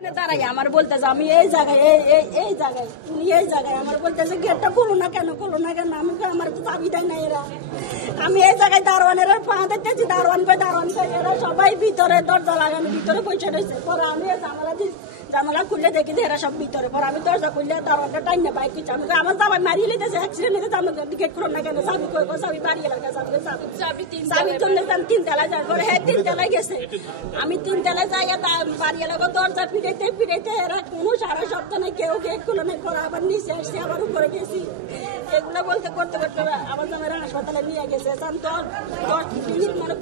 দাঁড়াই আমার বলতেছে আমি এই জায়গায় এই জায়গায় উনি এই জায়গায় আমার বলতেছে গেটটা খুলো না কেন আমি আমার তো চাবি দেয় না এরা আমি এই জায়গায় দারোয়ানের পা দেখতেছি দারোয়ান এরা সবাই ভিতরে দরজা লাগানো ভিতরে পয়সা রয়েছে পরে আমি জানালা খুললে দেখি এরা সব ভিতরে পরে আমি দরজা খুললে দারোয়ানটা টাইম না বাইক কিছু আমি আমার জামাই মারিয়ে নিতেছে অ্যাক্সিডেন্ট নিতেছে আমি গেট খুলো না কেন চাবি চাবি বাড়ি এলাকা চাবি জন্য তিন তলায় যাই পরে হ্যাঁ 3 তলায় গেছে আমি 3 তলায় যাই বাড়ি এলাকা দরজা ফিরাইতে এরা কোনো সারা শব্দ নেই কেউ গেট খুলো নাই পরে আবার নিচে আসছি আবার উপরে গেছি এগুলো বলতে করতে আমার জামাইরা হাসপাতালে নিয়ে গেছে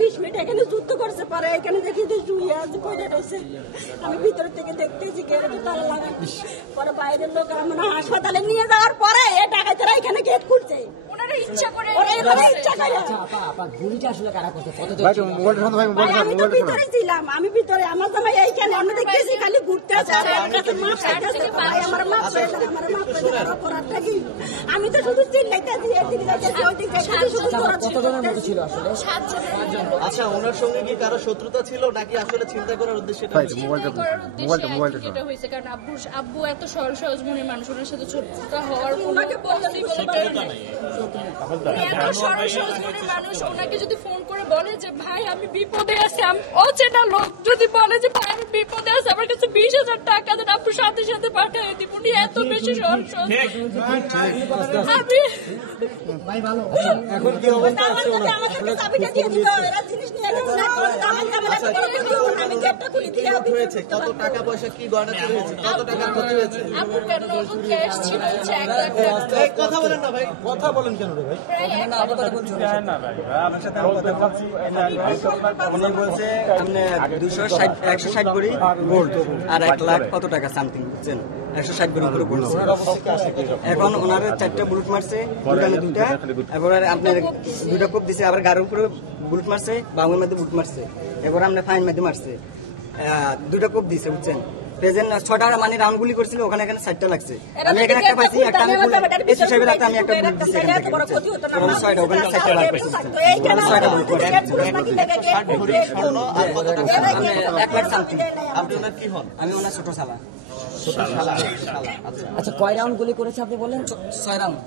20 মিনিট এখানে যুদ্ধ করছে পরে এখানে দেখি যে শুয়ে আছে পয়সা রয়েছে আমি ভিতর থেকে দেখতেছি গেটে তালা লাগা পরে বাইরের লোক আমরা হাসপাতালে নিয়ে যাওয়ার পরে এ ডাকাতেরা এখানে গেট খুলছে আমি তো ভিতরে ছিলাম আমি ভিতরে আমার জামাই এইখানে আমরা দেখতেছি খালি ঘুরতে আছে আমার আমি তো শুধু চিল্লাইতেছি আচ্ছা ওনার সঙ্গে কি কারো শত্রুতা ছিল নাকি আসলে চিন্তা করার উদ্দেশ্যে এটা হয়েছে কারণ আব্বু এত সহজ মনের মানুষ ওনার সাথে শত্রুতা হওয়ার মানুষ ওনাকে যদি ফোন করে বলে যে ভাই আমি বিপদে আছি অচেনা লোক যদি বলে যে ভাই আমি বিপদে আছি আমার কাছে 20,000 টাকা দেন আপনি সাথে সাথে পাঠিয়ে দিব উনি এত বেশি সহজ এখন কি অবস্থা আছে হয়েছে কত টাকা পয়সা কি গয়না চুরি হয়েছে কত টাকা ক্ষতি হয়েছে কথা বলেন না ভাই কথা বলেন কেন রে ভাই উনি বলছে আপনি 160 ভরি গোল্ড আর 1 লাখ কত টাকা সামথিং বুঝছেন 160 ভরি উপরে বলছে এখন ওনার 4টা বুলেট মারছে দুটা এবার আপনার 2টা কোপ দিছে আবার গাড়ির উপরে বুলেট মারছে বাঙের মধ্যে বুলেট মারছে এবার আপনি ফাইন মধ্যে মারছে 2টা কোপ দিছে বুঝছেন প্রেজেন্ট 6টা মানে রাউন্ড গুলি করছিল ওখানে 60টা লাগছে আমি এখানে একটা পাইছি একটা আমি এই হিসাবে রাখতে আমি একটা বুলেট দিছি এখান থেকে 6টা ওখানে 60টা লাগছে 6টা বুলেট 1 লাখ সামথিং আপনি ওনার কি হন আমি ওনার ছোট শালা আচ্ছা কয় রাউন্ড গুলি করেছে আপনি বলেন 6 রাউন্ড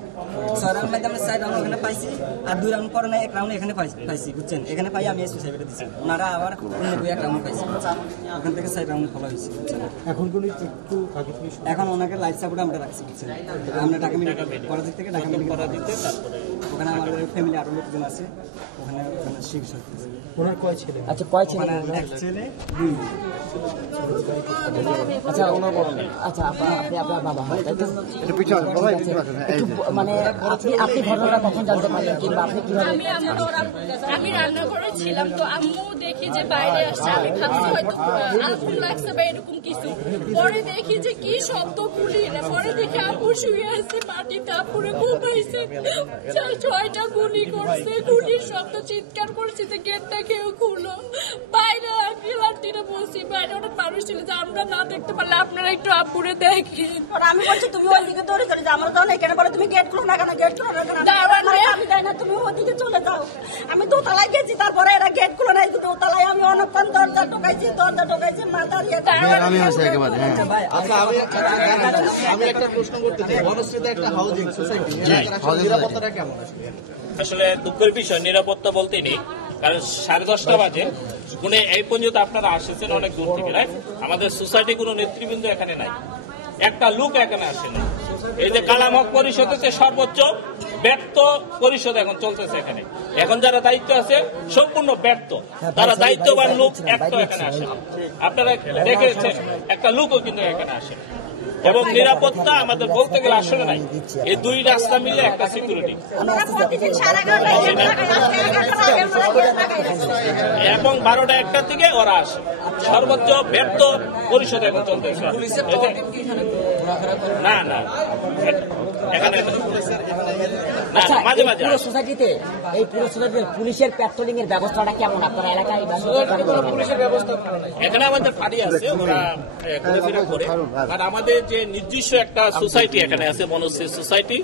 মধ্যে আমরা 4 রাউন্ড ওখানে পাইছি আর 2 রাউন্ড পরে না 1 রাউন্ড এখানে পাইছি বুঝছেন এখানে পাই আমি এসপি সাহেবকে দিছি ওনারা আবার অন্য 1 রাউন্ড পাইছি ওখান থেকে 4 রাউন্ড খোলা হয়েছে এখন ওনাকে লাইফ সাপোর্ট আমরা রাখছি বুঝছেন আমরা ঢাকা মেডিকেল করার দিক থেকে ঢাকা মেডিকেল করার দিক থেকে ওখানে আমাদের ফ্যামিলি আরো লোকজন আছে ওখানে চিকিৎসা করতে ওনার কয় ছেলে আচ্ছা কয় ছেলে এক ছেলে 2 আচ্ছা ওনার বড় আচ্ছা আপনি আপনার বাবা হয় তাই তো মানে আপনি ঘটনাটা কখন জানতে পারলেন কিংবা আপনি কিভাবে আমি রান্না করেছিলাম তো আম্মু দেখি যে বাইরে আসছে আমি ভাবছি হয়তো আগুন লাগছে বা এরকম কিছু পরে দেখি যে কি শব্দ গুলি পরে দেখি আম্মু শুয়ে আছে মাটিতে পুরো ঘুমাইছে 6টা গুলি করছে গুলির শব্দ চিৎকার করছে যে গেটটা কেউ খুলো বাইরে আমি লাঠিটা বসি বাইরে অনেক মানুষ ছিল যে আমরা না দেখতে পারলে আপনারা একটু আব্বুরে দেখেন আমি বলছি তুমি ওইদিকে দৌড়ে যাও আমার তো এখানে বলে তুমি গেট খুলো না কেন আমি দেয় না তুমি ওদিকে চলে যাও আমি দোতলায় গেছি তারপরে এরা গেট খুলো না দোতলায় আমি অনেকক্ষণ দরজা ঢোকাইছি মা দাঁড়িয়ে আচ্ছা আমি একটা প্রশ্ন করতে চাই বনশ্রীতে একটা হাউজিং সোসাইটি নিরাপত্তাটা কেমন আসলে দুঃখের বিষয় নিরাপত্তা বলতে নেই কারণ 10:30 বাজে উনি এই পর্যন্ত আপনারা আসেছেন অনেক দূর থেকে রাইট আমাদের সোসাইটি কোনো নেতৃবৃন্দ এখানে নাই একটা লোক এখানে আসে না এই যে কালাম হক পরিষদ হচ্ছে সর্বোচ্চ ব্যর্থ পরিষদ এখন চলতেছে এখানে এখন যারা দায়িত্ব আছে সম্পূর্ণ ব্যর্থ তারা দায়িত্ববান লোক একটা এখানে আসে আপনারা দেখেছেন একটা লোকও কিন্তু এখানে আসে এবং নিরাপত্তা আমাদের বলতে গেলে আসলে নাই এই 2 রাস্তা মিলে একটা সিকিউরিটি এবং 12টা 1টা থেকে ওরা আসে সর্বোচ্চ ব্যর্থ পরিষদ এখন চলতেছে না এখানে মাঝে মাঝে সোসাইটিতে এই পুরো সোসাইটিতে পুলিশের প্যাট্রোলিং এর ব্যবস্থাটা কেমন আপনার এলাকায় পুলিশের ব্যবস্থা এখানে আমাদের ফাঁড়ি আছে ওরা ঘুরেফেরা করে আর আমাদের যে নির্দিষ্ট একটা সোসাইটি এখানে আছে বনশ্রী সোসাইটি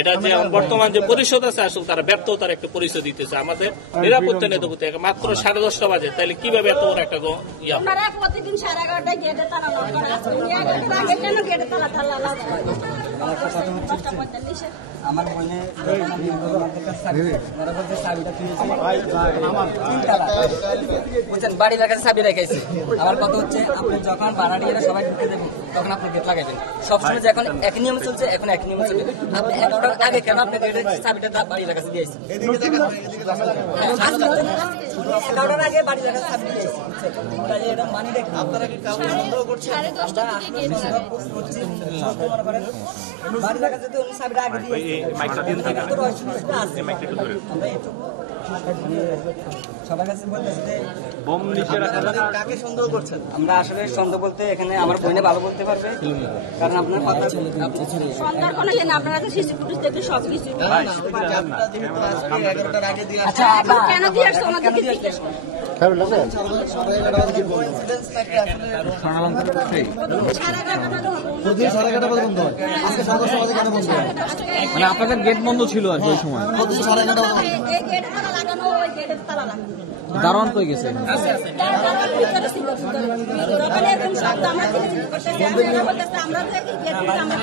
এটা যে বর্তমান যে পরিষদ আছে আসলে তারা ব্যর্থতার একটা পরিচয় দিতেছে। আমাদের নিরাপত্তা নিতে মাত্র 10:30 বাজে, তাহলে কিভাবে এত বড় একটা ইয়া? ওনারা প্রতিদিন 11:30টায় গেটে তালা লাগানো আছে। উনি 11টার আগে কেন গেটে তালা লাগানো? আমার বোনে চাবিটা বুঝছেন, বাড়ি লাগার চাবি রেখেছি। আমার কথা হচ্ছে, আপনি যখন ভাড়াটিয়ারা সবাই ঢুকে দেবেন তখন আপনি গেট লাগাইবেন। সবসময় যে এখন এক নিয়ম চলছে, এখন এক নিয়ম চলবে। আপনি 11টার আগে কেন আপনি গেটের চাবিটা বাড়ি লাগাতে দিয়েছেন? 11টার আগে বাড়ি লাগার চাবি দিয়েছি। এটা মানে রেখে আপনারা কি কাউকে সন্দেহ করছেন? 10:30 থেকে গেট লাগানো। বাড়ি লাগাতে তো উনি চাবিটা আগে দিয়েছি। সবার কাছে বলতেছে যে কাকে সন্দেহ করছেন? আমরা আসলে সন্দেহ বলতে এখানে আমার বোনে ভালো বলতে পারবে, কারণ আপনার কথা সন্ধ্যার কোনো ইয়ে না, আপনারা তো শিশু পুলিশ দেখে সবকিছু আপনারা যেহেতু আজকে 11টার আগে দিয়ে আচ্ছা আবার কেন দিয়ে আসছে ওনাদেরকে জিজ্ঞেস করুন। কোইন্সিডেন্স নাকি আসলে 11:30 পর্যন্ত মানে আপনাদের গেট বন্ধ ছিল আর কি ওই সময়, এই গেটে তালা লাগানো, ওই গেটে তালা লাগানো। দারোয়ান কই গেছে? দারোয়ান ভিতরে ছিল, যখন এরকম শব্দ আমরা থেকে চিন্তা করতেছি, আমরা বলতেছি আমরা থেকে গেট আমরা